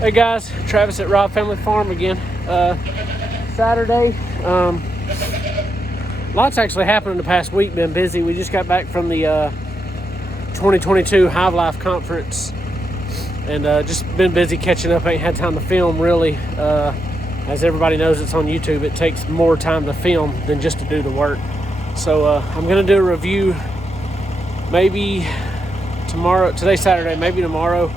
Hey guys, Travis at Rob Family Farm again. Saturday. Lots actually happened in the past week. Been busy. We just got back from the 2022 Hive Life Conference, and just been busy catching up. Ain't had time to film really. As everybody knows, it's on YouTube. It takes more time to film than just to do the work. So I'm gonna do a review maybe tomorrow. Today's Saturday, maybe tomorrow.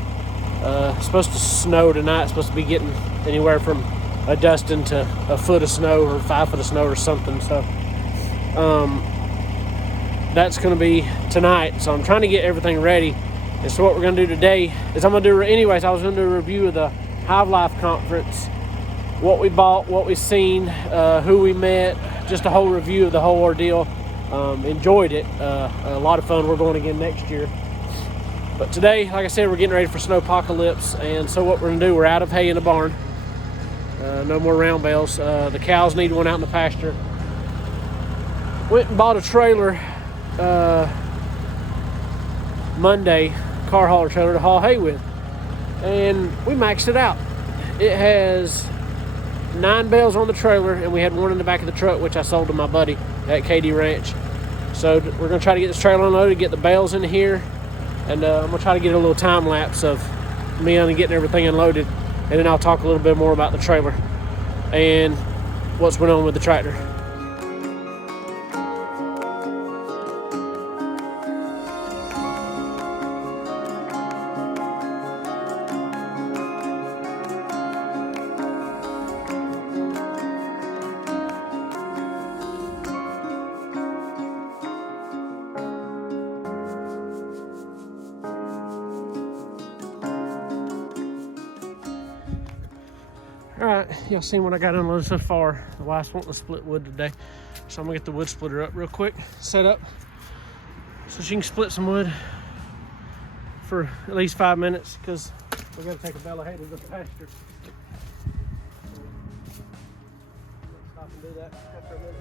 It's supposed to snow tonight. It's supposed to be getting anywhere from a dusting to a foot of snow or 5 foot of snow or something. So that's going to be tonight. So I'm trying to get everything ready. And so what we're going to do today is I was going to do a review of the Hive Life Conference, what we bought, what we've seen, who we met, just a whole review of the whole ordeal. Enjoyed it. A lot of fun. We're going again next year. But today, like I said, we're getting ready for snowpocalypse, and so what we're going to do, we're out of hay in the barn. No more round bales. The cows need one out in the pasture. Went and bought a trailer Monday, car hauler trailer to haul hay with, and we maxed it out. It has 9 bales on the trailer, and we had one in the back of the truck, which I sold to my buddy at Katy Ranch. So we're going to try to get this trailer unloaded, get the bales in here. And I'm going to try to get a little time lapse of me and getting everything unloaded. And then I'll talk a little bit more about the trailer and what's going on with the tractor. All right, y'all seen what I got unloaded so far. The wife's wanting to split wood today, so I'm gonna get the wood splitter up real quick, set up, so she can split some wood for at least 5 minutes, because we gotta take a bale of hay to the pasture. Stop and do that after a minute.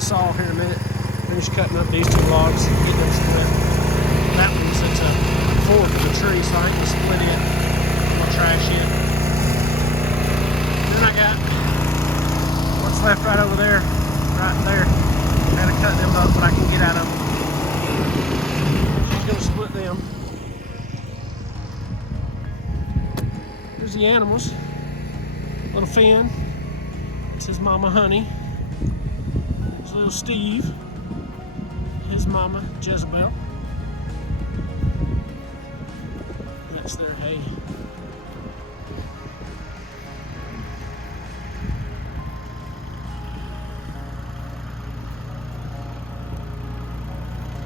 the saw here in a minute. Finish cutting up these 2 logs, get them split. That one's at a fork of the tree, so I ain't gonna split it. I'm gonna trash it. Then I got what's left right over there, right there. Gotta cut them up, but I can get out of them. I'm gonna split them. Here's the animals. Little Finn. It's his mama Honey. There's little Steve. His mama Jezebel. That's their hay.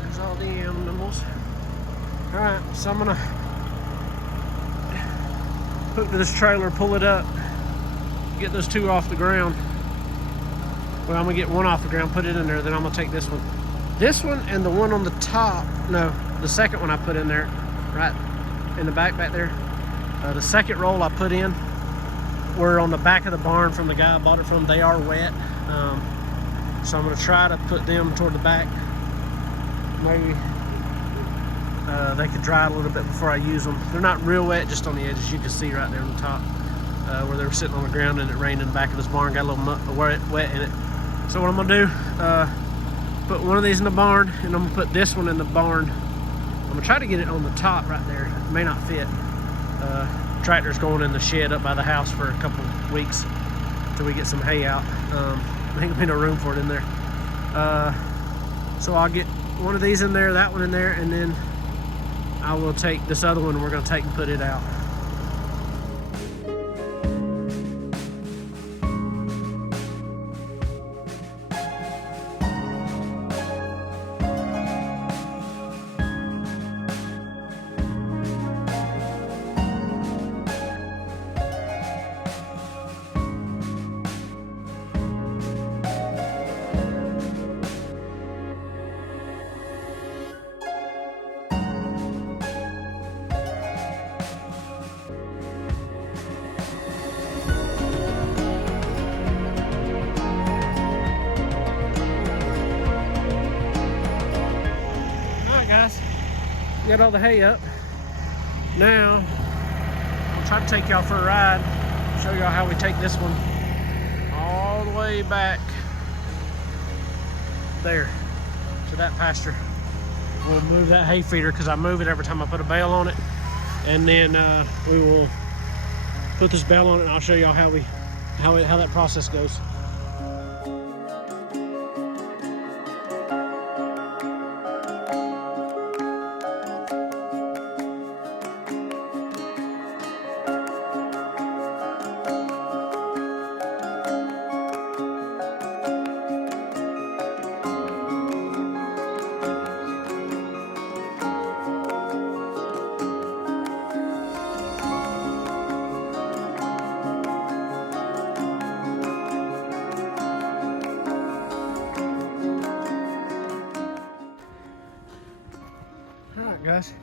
There's all the animals. Alright, so I'm gonna hook to this trailer, pull it up, get those 2 off the ground. Well, I'm gonna get 1 off the ground, put it in there, then I'm gonna take this one. This one and the one on the top, no, the second one I put in there, right in the back there. The second roll I put in were on the back of the barn from the guy I bought it from. They are wet, so I'm gonna try to put them toward the back. Maybe they could dry a little bit before I use them. They're not real wet, just on the edges. You can see right there on the top where they were sitting on the ground and it rained in the back of this barn. Got a little wet in it. So what I'm gonna do, put one of these in the barn, and I'm gonna put this one in the barn. I'm gonna try to get it on the top right there. It may not fit. Tractor's going in the shed up by the house for a couple weeks until we get some hay out. There ain't gonna be no room for it in there. So I'll get one of these in there, that one in there, and then I will take this other one and we're gonna take and put it out. Got all the hay up. Now, I'll try to take y'all for a ride, show y'all how we take this one all the way back there to that pasture. We'll move that hay feeder because I move it every time I put a bale on it. And then we will put this bale on it and I'll show y'all how that process goes. Guys,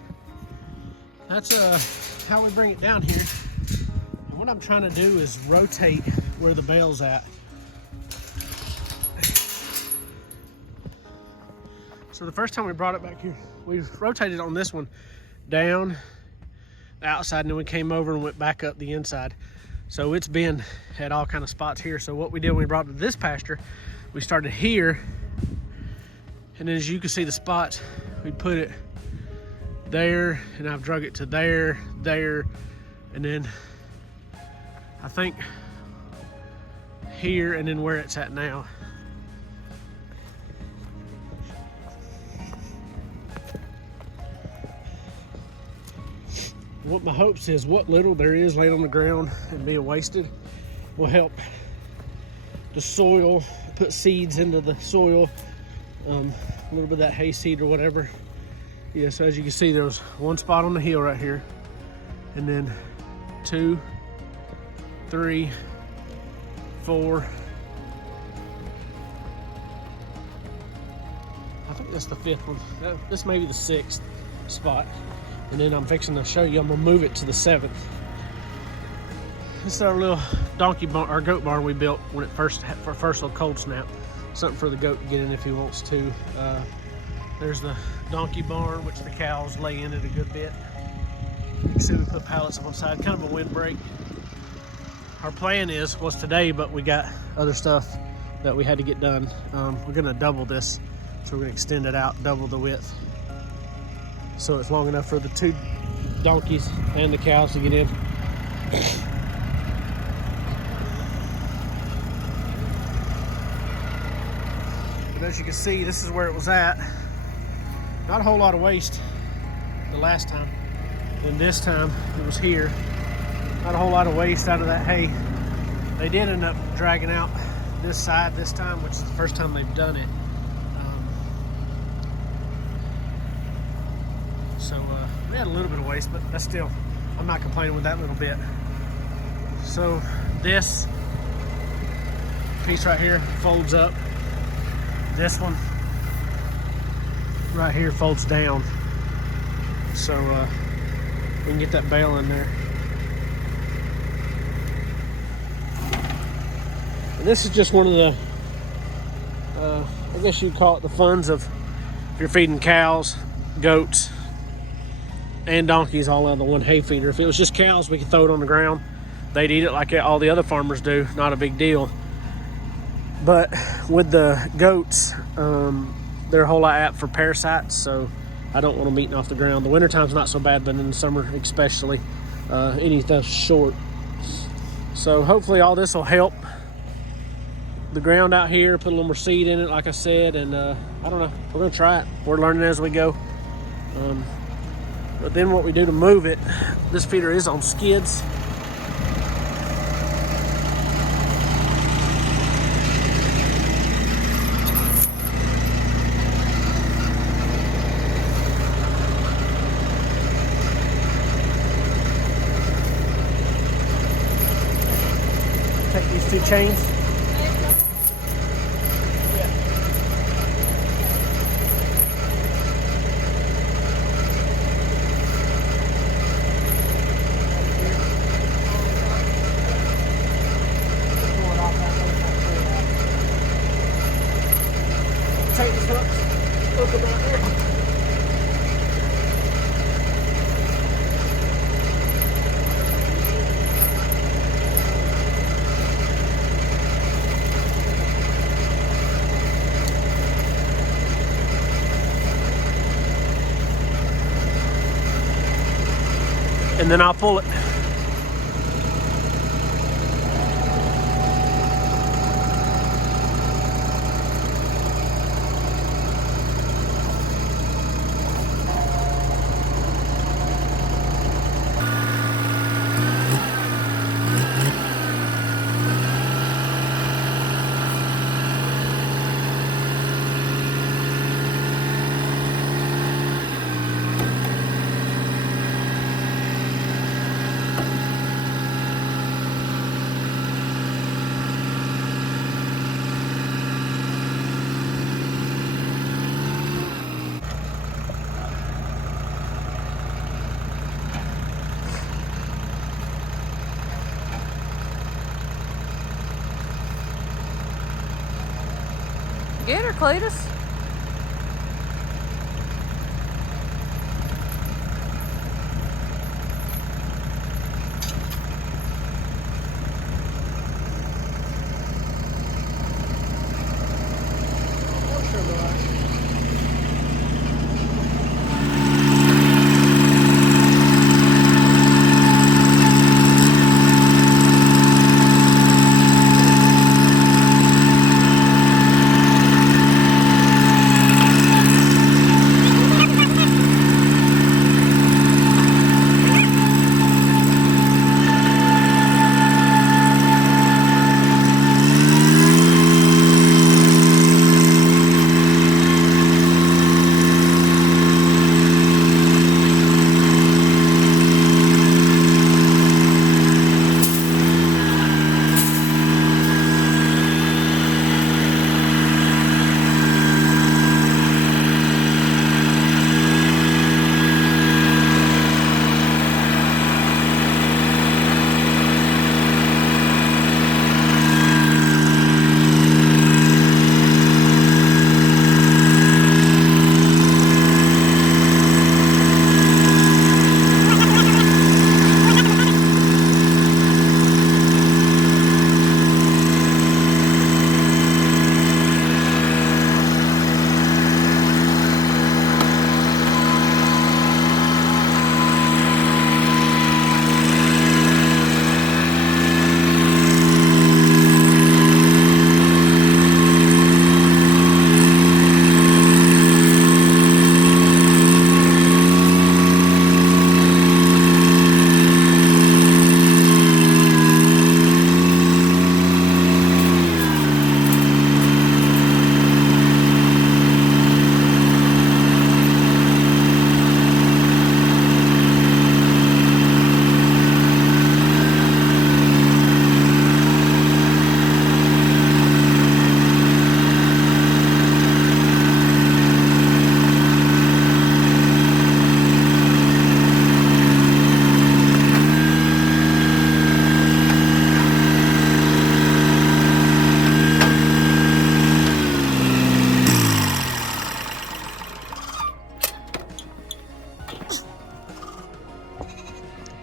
that's how we bring it down here. And what I'm trying to do is rotate where the bale's at. So the first time we brought it back here, we rotated on this one down the outside, and then we came over and went back up the inside. So it's been at all kind of spots here. So what we did when we brought it to this pasture, we started here, and then as you can see the spots, we put it there, and I've drug it to there, and then I think here, and then where it's at now. What my hopes is, what little there is laid on the ground and being wasted will help the soil, put seeds into the soil, a little bit of that hay seed or whatever. Yeah, so as you can see, there was one spot on the hill right here, and then 2, 3, 4. I think that's the 5th one. This may be the 6th spot. And then I'm fixing to show you, I'm gonna move it to the 7th. This is our little donkey barn, or goat barn we built when it first little cold snap. something for the goat to get in if he wants to. There's the donkey barn, which the cows lay in it a good bit. You can see we put pallets on one side, kind of a windbreak. Our plan was today, but we got other stuff that we had to get done. We're gonna double this, so we're gonna extend it out, double the width, so it's long enough for the 2 donkeys and the cows to get in. But as you can see, this is where it was at. Not a whole lot of waste the last time, and this time it was here. Not a whole lot of waste out of that hay. They did end up dragging out this side this time, which is the first time they've done it. So we had a little bit of waste, but that's still, I'm not complaining with that little bit. So this piece right here folds up. This one right here folds down. So we can get that bale in there. And this is just one of the, I guess you'd call it the funs of if you're feeding cows, goats, and donkeys all out of the one hay feeder. If it was just cows, we could throw it on the ground. They'd eat it like all the other farmers do, not a big deal. But with the goats, they're a whole lot apt for parasites, so I don't want them eating off the ground. The wintertime's not so bad, but in the summer especially, anything's short. So hopefully all this will help the ground out here, put a little more seed in it, like I said, and I don't know, we're gonna try it. We're learning as we go. But then what we do to move it, this feeder is on skids. Take these 2 chains. Take these hooks, hook them out there. And then I'll pull it. Get her, Cletus.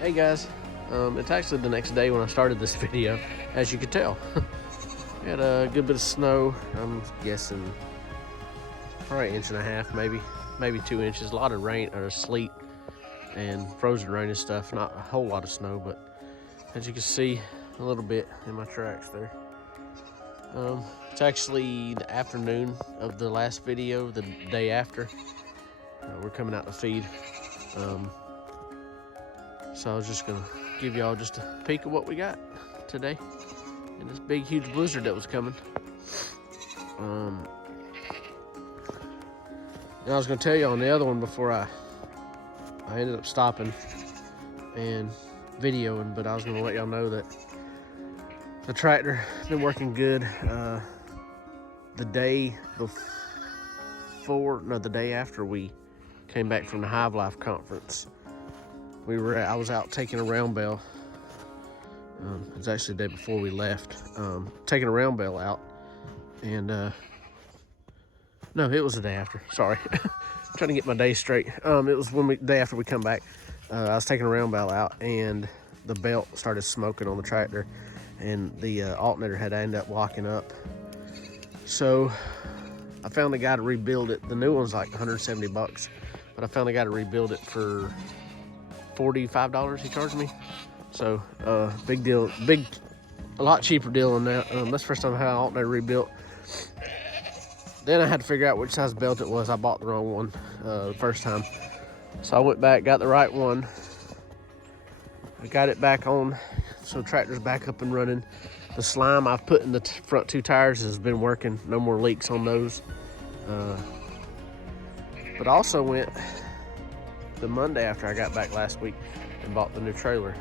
Hey guys, it's actually the next day when I started this video, as you could tell. We had a good bit of snow. I'm guessing probably 1.5 inches, maybe 2 inches. A lot of rain or sleet and frozen rain and stuff. Not a whole lot of snow, but as you can see a little bit in my tracks there. It's actually the afternoon of the last video, the day after. We're coming out to feed. So I was just gonna give y'all just a peek of what we got today in this big, huge blizzard that was coming. And I was gonna tell you on the other one before I ended up stopping and videoing, but I was gonna let y'all know that the tractor has been working good. The day after we came back from the Hive Life conference, I was out taking a round bale. It was actually the day before we left, taking a round bale out, and no, it was the day after. Sorry, trying to get my day straight. It was day after we come back. I was taking a round bale out, and the belt started smoking on the tractor, and the alternator had ended up locking up. So I found a guy to rebuild it. The new one's like 170 bucks, but I found a guy to rebuild it for $45 he charged me. So big deal, a lot cheaper deal than that. That's the first time I had an alternator rebuilt. Then I had to figure out which size belt it was. I bought the wrong one the first time. So I went back, got the right one. I got it back on, so tractor's back up and running. The slime I've put in the front 2 tires has been working. No more leaks on those. But I also went the Monday after I got back last week and bought the new trailer.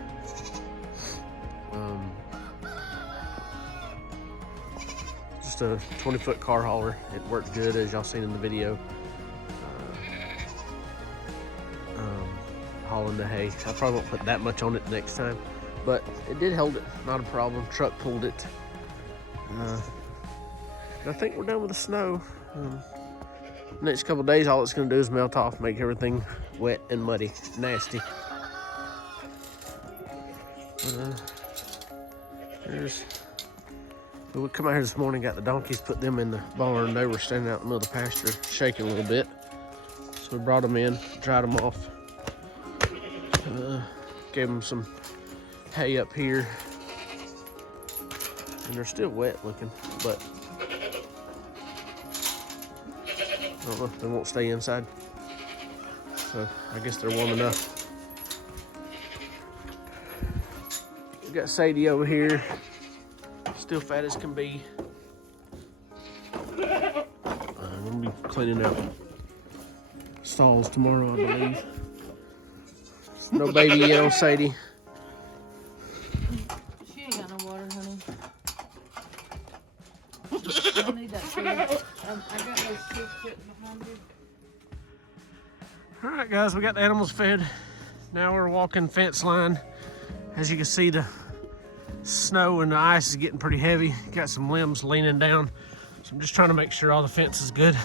Just a 20-foot car hauler. It worked good, as y'all seen in the video. Hauling the hay. I probably won't put that much on it next time, but it did hold it, not a problem. Truck pulled it. And I think we're done with the snow. Next couple of days, all it's going to do is melt off, make everything wet and muddy, nasty. We come out here this morning, got the donkeys, put them in the barn. They were standing out in the middle of the pasture, shaking a little bit. So we brought them in, dried them off. Gave them some hay up here. And they're still wet looking, but I don't know, they won't stay inside. So I guess they're warm enough. We got Sadie over here, still fat as can be. I'm gonna be cleaning out stalls tomorrow, I believe. No baby yet on Sadie. She ain't got no water, honey. I need that food. I got those kids sitting behind you. All right, guys, we got the animals fed. Now we're walking fence line. As you can see, the snow and the ice is getting pretty heavy. Got some limbs leaning down. So I'm just trying to make sure all the fence is good.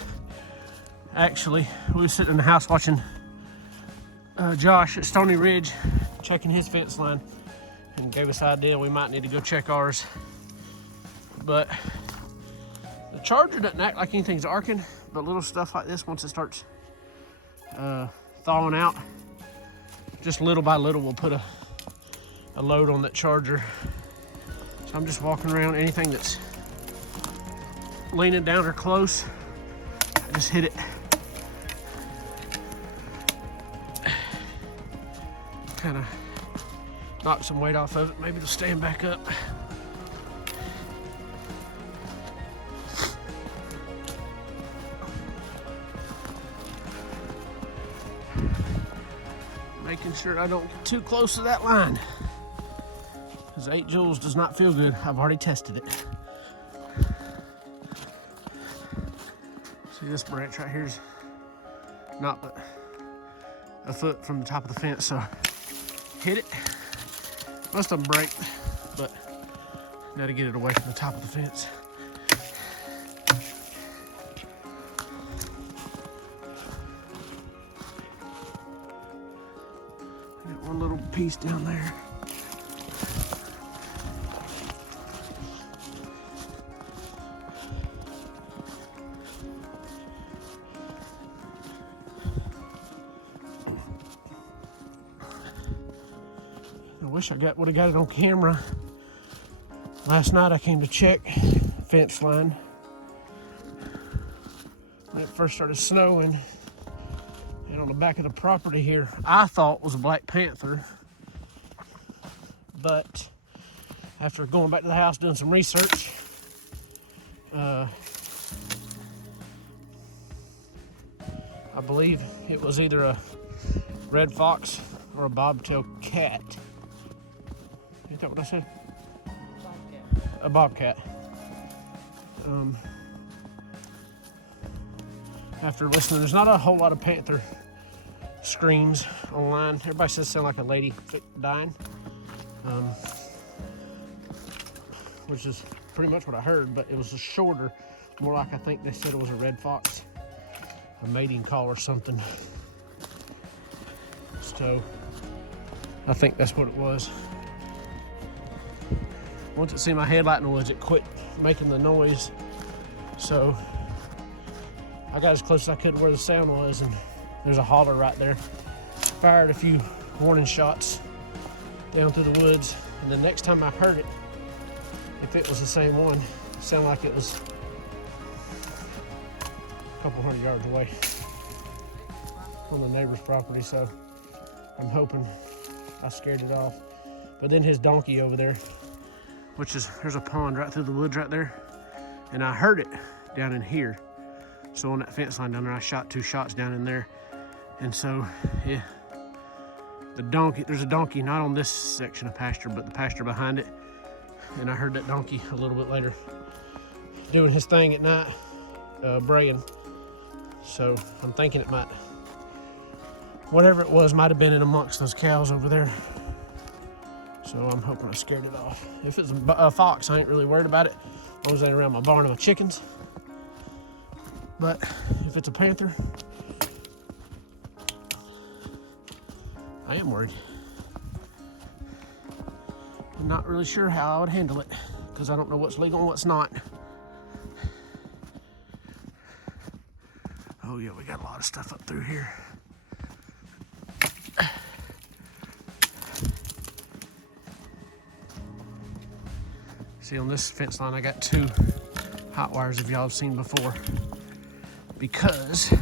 Actually, we were sitting in the house watching Josh at Stony Ridge, checking his fence line, and gave us an idea we might need to go check ours. But the charger doesn't act like anything's arcing, but little stuff like this, once it starts thawing out, just little by little we'll put a load on that charger. So I'm just walking around, anything that's leaning down or close, I just hit it. Kind of knock some weight off of it. Maybe it'll stand back up. Making sure I don't get too close to that line, because 8 joules does not feel good. I've already tested it. See, this branch right here is not but a foot from the top of the fence, so hit it. Most of them break, but got to get it away from the top of the fence. Got one little piece down there. I wish I would have got it on camera. Last night I came to check fence line when it first started snowing, and on the back of the property here I thought was a black panther, but after going back to the house doing some research, I believe it was either a red fox or a bobtail cat. Ain't that what I said? A bobcat. After listening, there's not a whole lot of panther screams online. Everybody says it sounds like a lady dying, which is pretty much what I heard, but it was a shorter, more like I think they said it was a red fox, a mating call or something. So I think that's what it was. Once it seen my headlight in the woods, it quit making the noise. So I got as close as I could to where the sound was, and there's a holler right there. Fired a few warning shots down through the woods, and the next time I heard it, if it was the same one, it sounded like it was a couple hundred yards away on the neighbor's property. So I'm hoping I scared it off. But then his donkey over there, which is, there's a pond right through the woods right there, and I heard it down in here. So on that fence line down there, I shot 2 shots down in there. And so, yeah, the donkey, there's a donkey not on this section of pasture, but the pasture behind it. And I heard that donkey a little bit later doing his thing at night, braying. So I'm thinking it might, whatever it was, might have been in amongst those cows over there. So I'm hoping I scared it off. If it's a fox, I ain't really worried about it, as long as it ain't around my barn and my chickens. But if it's a panther, I am worried. I'm not really sure how I would handle it, because I don't know what's legal and what's not. Oh yeah, we got a lot of stuff up through here. See, on this fence line, I got 2 hot wires, if y'all have seen before, because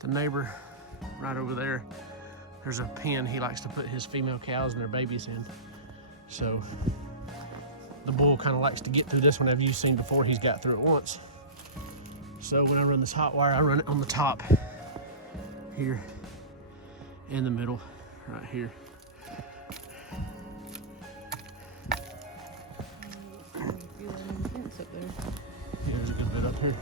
the neighbor right over there, there's a pen he likes to put his female cows and their babies in. So the bull kind of likes to get through this one. You've seen before, he's got through it once. So when I run this hot wire, I run it on the top here, in the middle, right here. Yeah, there's a good bit up here.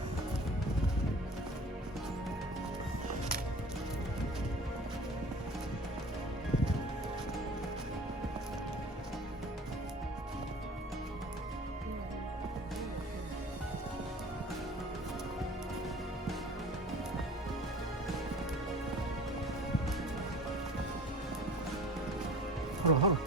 Hold on.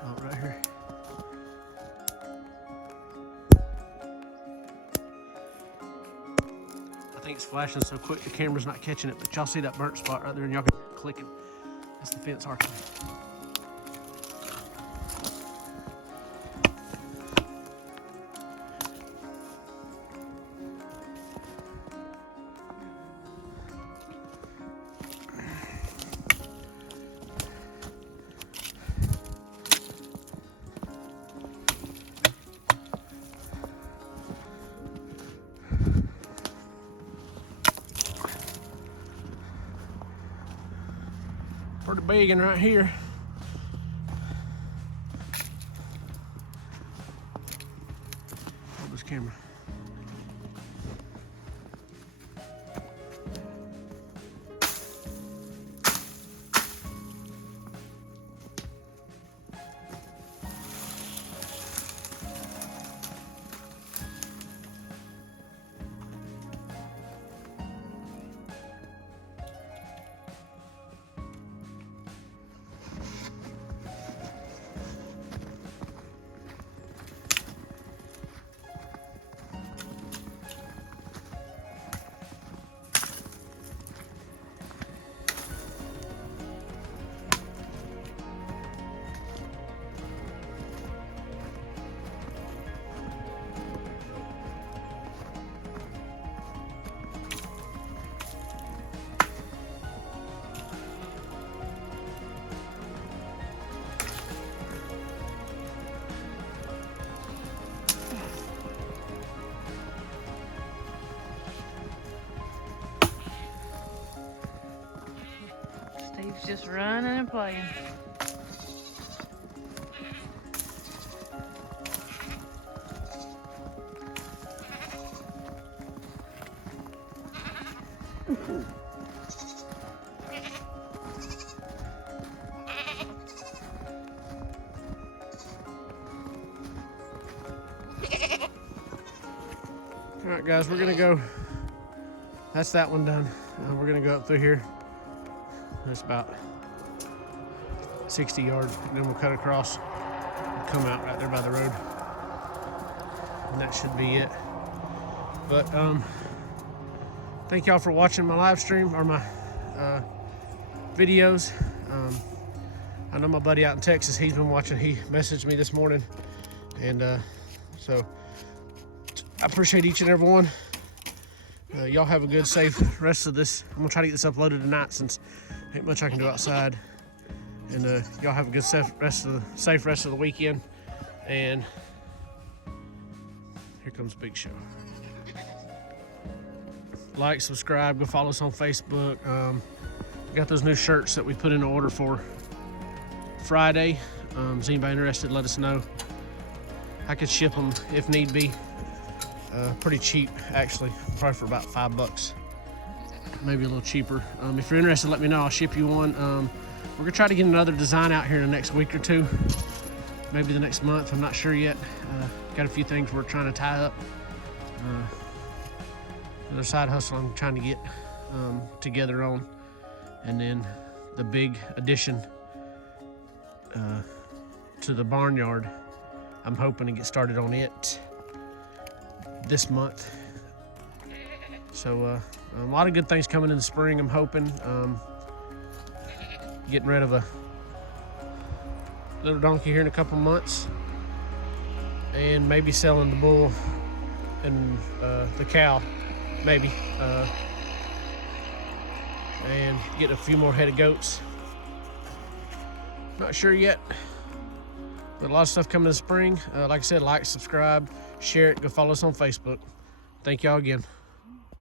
Oh, right here. I think it's flashing so quick the camera's not catching it, but y'all see that burnt spot right there, and y'all can hear it clicking. That's the fence arcing. Pretty big and right here. Hold this camera. Steve's just running and playing. All right, guys, we're gonna go. That's that one done. We're gonna go up through here. That's about 60 yards, and then we'll cut across and come out right there by the road. And that should be it. But thank y'all for watching my live stream or my videos. I know my buddy out in Texas, he's been watching. He messaged me this morning, and so I appreciate each and every one. Y'all have a good, safe rest of this. I'm gonna try to get this uploaded tonight since ain't much I can do outside. And y'all have a good, safe rest of the weekend. And here comes Big Show. Like, subscribe, go follow us on Facebook. Got those new shirts that we put in order for Friday. Is anybody interested? Let us know. I could ship them if need be. Pretty cheap, actually, probably for about $5, maybe a little cheaper. If you're interested, let me know. I'll ship you one. We're gonna try to get another design out here in the next week or two, maybe the next month. I'm not sure yet. Got a few things we're trying to tie up. Another side hustle I'm trying to get together on, and then the big addition to the barnyard. I'm hoping to get started on it this month. So a lot of good things coming in the spring, I'm hoping. Getting rid of a little donkey here in a couple months, and maybe selling the bull and the cow, maybe, and get a few more head of goats. Not sure yet, but a lot of stuff coming in the spring. Like I said, like, subscribe, share it, go follow us on Facebook. Thank y'all again.